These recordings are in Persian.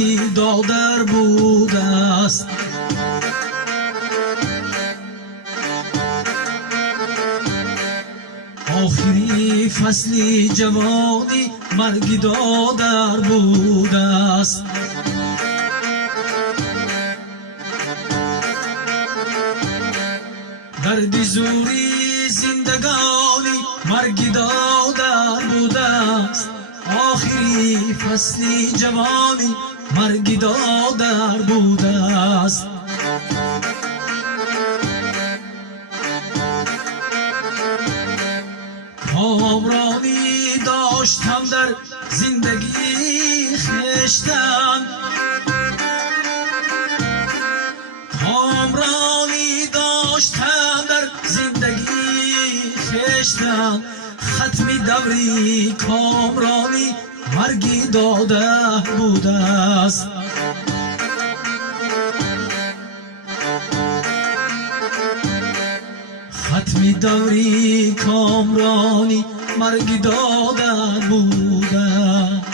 مرگی دادر بوده است. آخری فصلی جوانی مرگی دادر بوده است. دردی زوری زندگانی مرگی دادر بوده است. آخری فصلی جوانی مرگی دادر بوده است. کامرانی داشتم در زندگی خشتن، کامرانی داشتم در زندگی خشتن. ختمی دوری کامرانی مرگی داده بوده است. ختمی دوری کامرانی مرگی داده بوده است.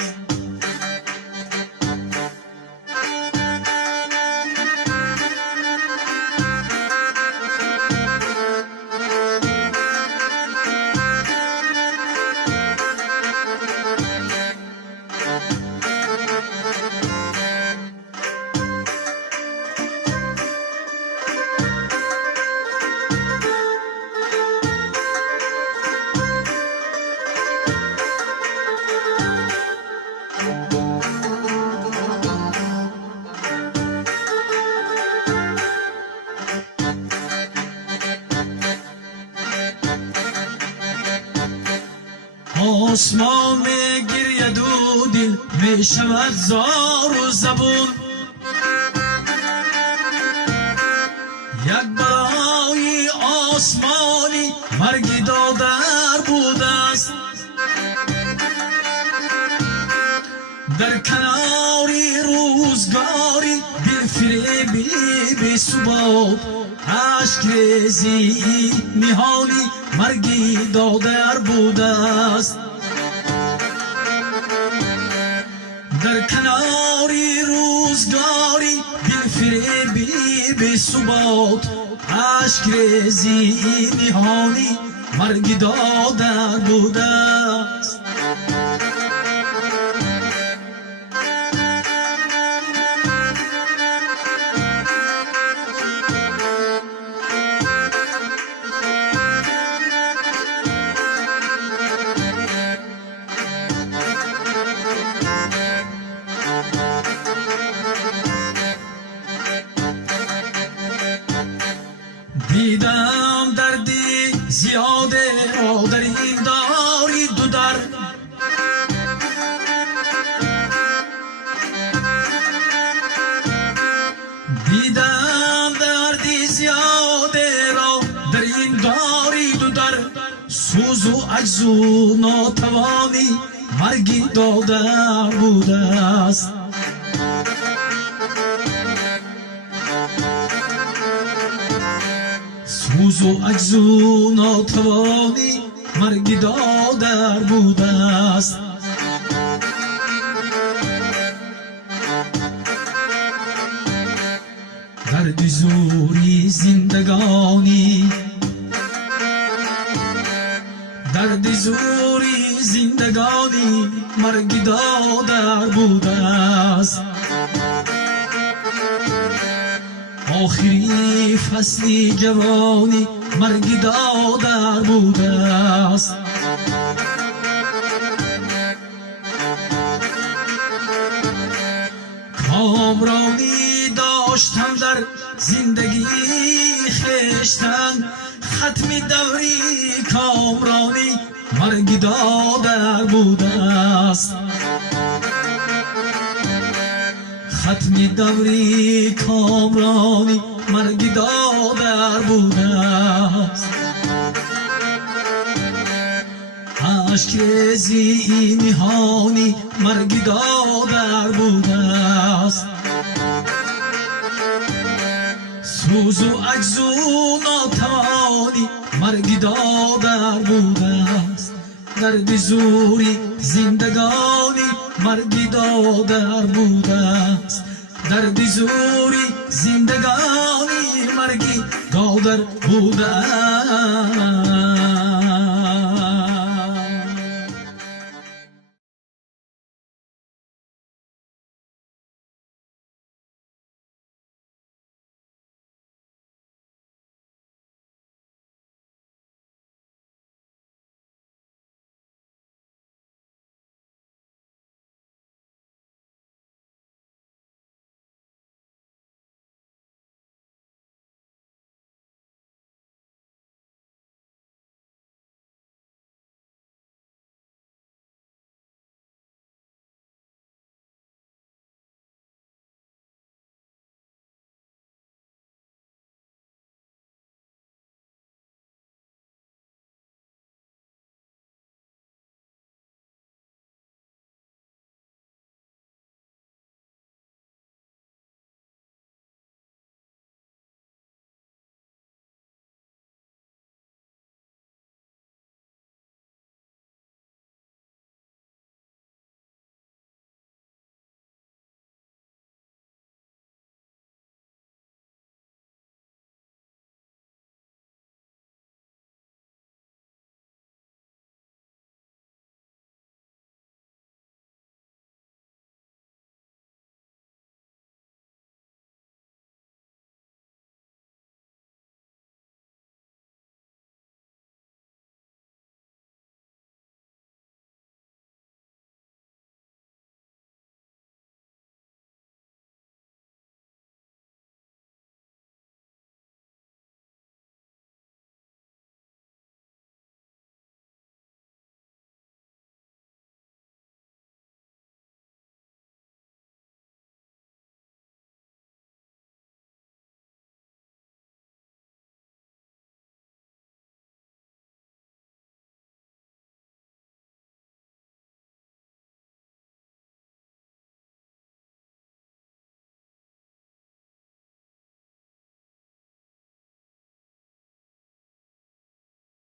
آسمان می گرید و دل می شود زار و زبون. یک برای آسمانی مرگی دادر بوده است. در کناری روزگاری دل فریبی بی ثبات، عشق ریزی نهانی مرگی دادر بوده است. در کناری روزگاری دل فریبی بی ثبات، عشق ریزی نهانی مرگی دادر بوده است. دیدم دردی زیاده را در این داری دو در، دیدم دردی زیاده را در این داری دو در. سوز و عجز و ناتوانی مرگی دادر بوده است. سوز و عجز و ناتوانی مرگی دادر بوده است. درد زوری زندگانی، درد زوری زندگانی مرگی دادر بوده است. آخری فصلی جوانی مرگی دادر بوده است. کامرانی داشتم در زندگی خشتن، ختمی دوری کامرانی مرگی دادر بوده است. ختمی دوری کامرانی مرگی دادر بوده است. عشق ریزی نهانی مرگی دادر بوده است. سوز و عجز و ناتوانی مرگی دادر بوده است. درد زوری زندگانی مرگی دادر بوده است. درد زوری زندگانی مرگی دادر بوده است.